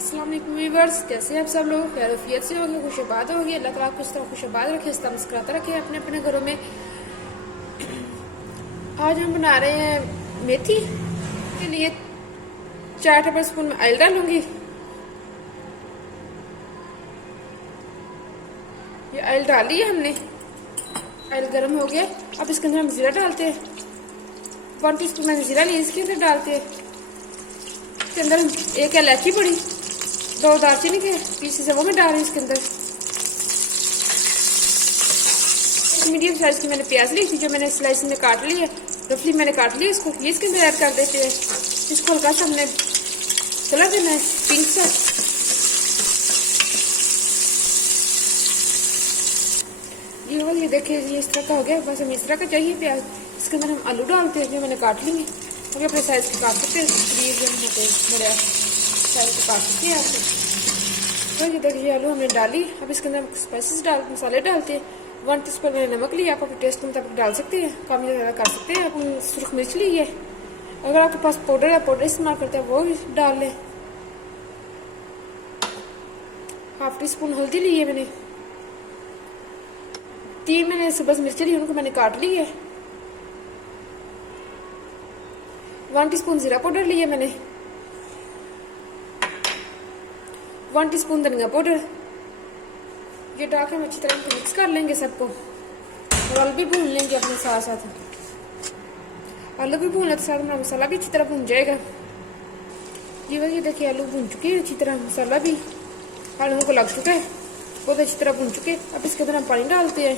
अस्सलाम वालेकुम व्यूअर्स, कैसे हैं आप सब लोग? खैरियत से होंगे, खुशबाद होंगे। अल्लाह ताला आपको इस तरह खुशबाद रखे, इस तरह मुस्कुराता रखे अपने अपने घरों में। आज हम बना रहे हैं मेथी के लिए 4 टेबल स्पून ऑयल डालूंगी। ये ऑयल डाल लिया हमने, ऑयल गर्म हो गया। अब इसके अंदर हम जीरा डालते हैं। 1 टीस्पून मैंने जीरा लिया, इसके अंदर डालते हैं। इसके अंदर 1 इलायची पड़ी, 2 दालचीनी के पीसेस है वो मैं डाल रही हूँ इसके अंदर। एक मीडियम साइज की मैंने प्याज ली थी, जो मैंने स्लाइस में काट ली है, रफली मैंने काट लिया। इसको ये इसके अंदर ऐड कर देते हैं। इसको हल्का सा हमने चला देना है पिंक सा। ये देखिए, ये इस तरह का हो गया। बस हमें इस तरह का चाहिए प्याज। इसके अंदर हम आलू डालते हैं, जो मैंने काट लिए। अभी अपने साइज के काट सकते हैं, बड़े साइज के काट सकते हैं आप। तो ये देखिए आलू हमने डाली। अब इसके अंदर स्पाइसेस मसाले डालते हैं। 1 टीस्पून मैंने नमक लिया, आप अपने टेस्ट के मुताबिक डाल सकते हैं, कम या ज़्यादा कर सकते हैं। आप सुरख मिर्च ली है, अगर आपके पास पाउडर है, पाउडर इस्तेमाल करते हैं वो डाल लें। 1/2 टीस्पून हल्दी ली है मैंने। 3 मैंने सब्ज़ मिर्ची ली, उनको मैंने काट ली है। 1 टीस्पून जीरा पाउडर लिया मैंने। 1 टीस्पून धनिया पाउडर। ये डाल के हम अच्छी तरह मिक्स कर लेंगे सबको, और आलू भी भून लेंगे अपने साथ साथ। आलू भी भूनने के साथ हमारा मसाला भी अच्छी तरह भून जाएगा। ये देखिए आलू भून चुके हैं अच्छी तरह, मसाला भी आलू को लग चुका है, बहुत अच्छी तरह भून चुके। अब इसके अंदर हम पानी डालते हैं।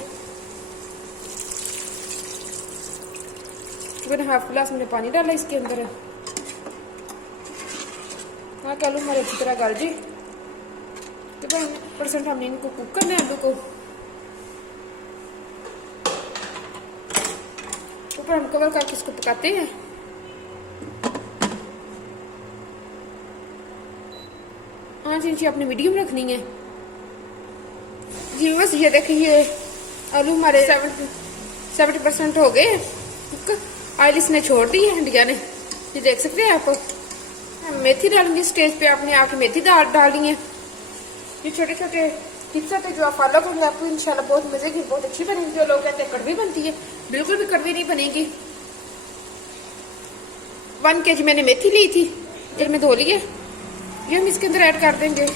मैंने 1/2 गिलास मैंने पानी डाला इसके अंदर, ताकि आलू हमारे अच्छी तरह गल जाए। तो 100% हमने इनको कुक करना है आलू को। ऊपर हम कवर करके इसको पकाते हैं। आंच इनकी अपनी मीडियम रखनी है जी। बस ये देखिए आलू हमारे 70% हो गए कुक। ऑयल इसने छोड़ दी है इंडिया ने, ये देख सकते हैं आप। मेथी डालूंगी स्टेज पे, आपने आके मेथी डालनी है। ये छोटे छोटे टिप्स होते जो आप फॉलो करेंगे, आपको इंशाल्लाह बहुत मजे की, बहुत अच्छी बनेगी। जो लोग कहते हैं कड़वी बनती है, बिल्कुल भी कड़वी नहीं बनेगी। 1 kg मैंने मेथी ली थी, फिर मैं धो ली है। ये हम इसके अंदर ऐड कर देंगे।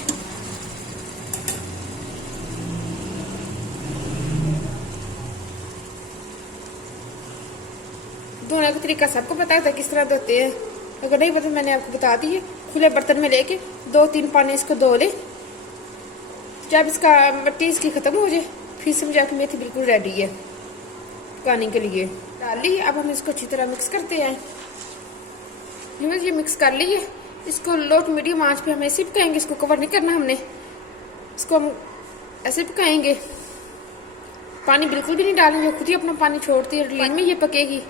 धोने का तरीका सबको पता होता है किस तरह धोते हैं, अगर नहीं पता मैंने आपको बता दी है। खुले बर्तन में लेके 2-3 पानी इसको धो ले। जब इसका मिट्टी इसकी खत्म हो जाए, फिर समझा कि मेथी बिल्कुल रेडी है पकाने के लिए। डाल ली। अब हम इसको अच्छी तरह मिक्स करते हैं। ये मिक्स कर ली है। इसको लो टू मीडियम आंच पे हम ऐसे पकाएंगे, इसको कवर नहीं करना हमने। इसको हम ऐसे पकाएंगे, पानी बिल्कुल भी नहीं डालेंगे, खुद ही अपना पानी छोड़ती है। लाइन में ये पकेगी।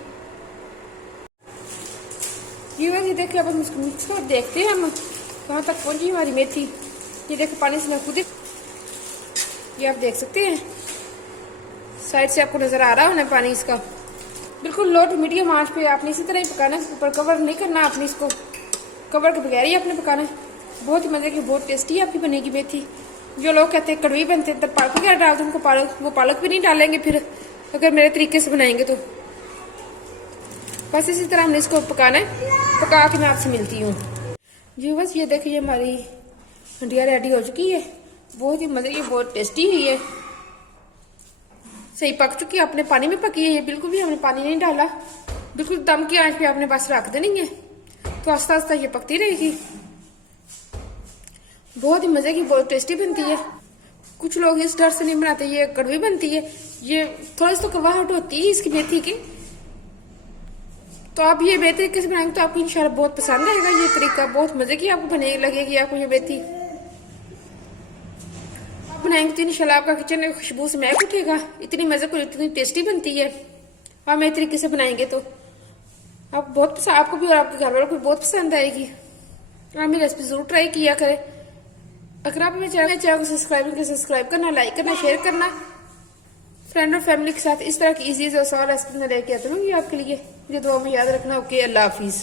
ये देखिए, अब हम इसको मिक्स कर देखते हैं हम कहाँ तक पहुंची हमारी मेथी। ये देखिए पानी से मैं खुद ही, ये आप देख सकते हैं साइड से आपको नजर आ रहा होना पानी इसका। बिल्कुल लो टू मीडियम आंच पे आपने इसी तरह ही पकाना है। ऊपर कवर नहीं करना आपने, इसको कवर के बगैर ही आपने पकाना है। बहुत ही मजे की, बहुत टेस्टी आपकी बनेगी मेथी। जो लोग कहते हैं कड़वी बनते हैं, तब पालक वगैरह डालते हैं, उनको पालक, वो पालक भी नहीं डालेंगे फिर अगर मेरे तरीके से बनाएंगे तो। बस इसी तरह हमने इसको पकाना है। पका के मैं आपसे मिलती हूँ जी। बस ये देखिए हमारी हंडिया रेडी हो चुकी है। बहुत ही मजे की, बहुत टेस्टी हुई है, सही पक चुकी है। अपने पानी में पकी है ये, बिल्कुल भी हमने पानी नहीं डाला। बिल्कुल दम की आंच पे आपने बस रख देनी है, तो आस्ता आस्ता ये पकती रहेगी। बहुत ही मजे की, बहुत टेस्टी बनती है। कुछ लोग इस डर से नहीं बनाते ये कड़वी बनती है। ये थोड़ी सी तो कड़वाहट होती है इसकी मेथी की, तो आप ये बेहतर तरीके से बनाएंगे तो आपको इंशाल्लाह बहुत पसंद आएगा ये तरीका। बहुत मजे की आपको बने लगेगी आपको ये मेथी। आप बनाएंगे तो इंशाल्लाह आपका किचन में खुशबू से महक उठेगा। इतनी मजे को, इतनी टेस्टी बनती है। आप मेरे तरीके से बनाएंगे तो आप बहुत पसंद, आपको भी और आपके घर वालों को बहुत पसंद आएगी। आप मेरी रेसिपी जरूर ट्राई किया करें। अगर आप मेरे चैनल को सब्सक्राइब करना, लाइक करना, शेयर करना। फ्रेंड और फैमिली के साथ इस तरह की इजी और आसान रेसिपी मैं लेके आती हूँ आपके लिए। मुझे दुआ में याद रखना। ओके, अल्लाह हाफिज।